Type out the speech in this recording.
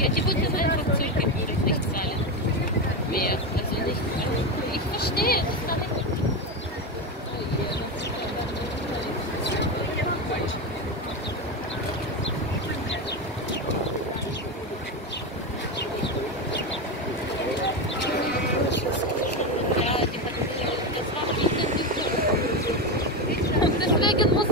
Ja, die wird dann einfach Zollgebühren nicht zahlen. Mehr. Also nicht. Ich verstehe, das kann ich. Ja, die hat, das war nicht so gut. Und deswegen muss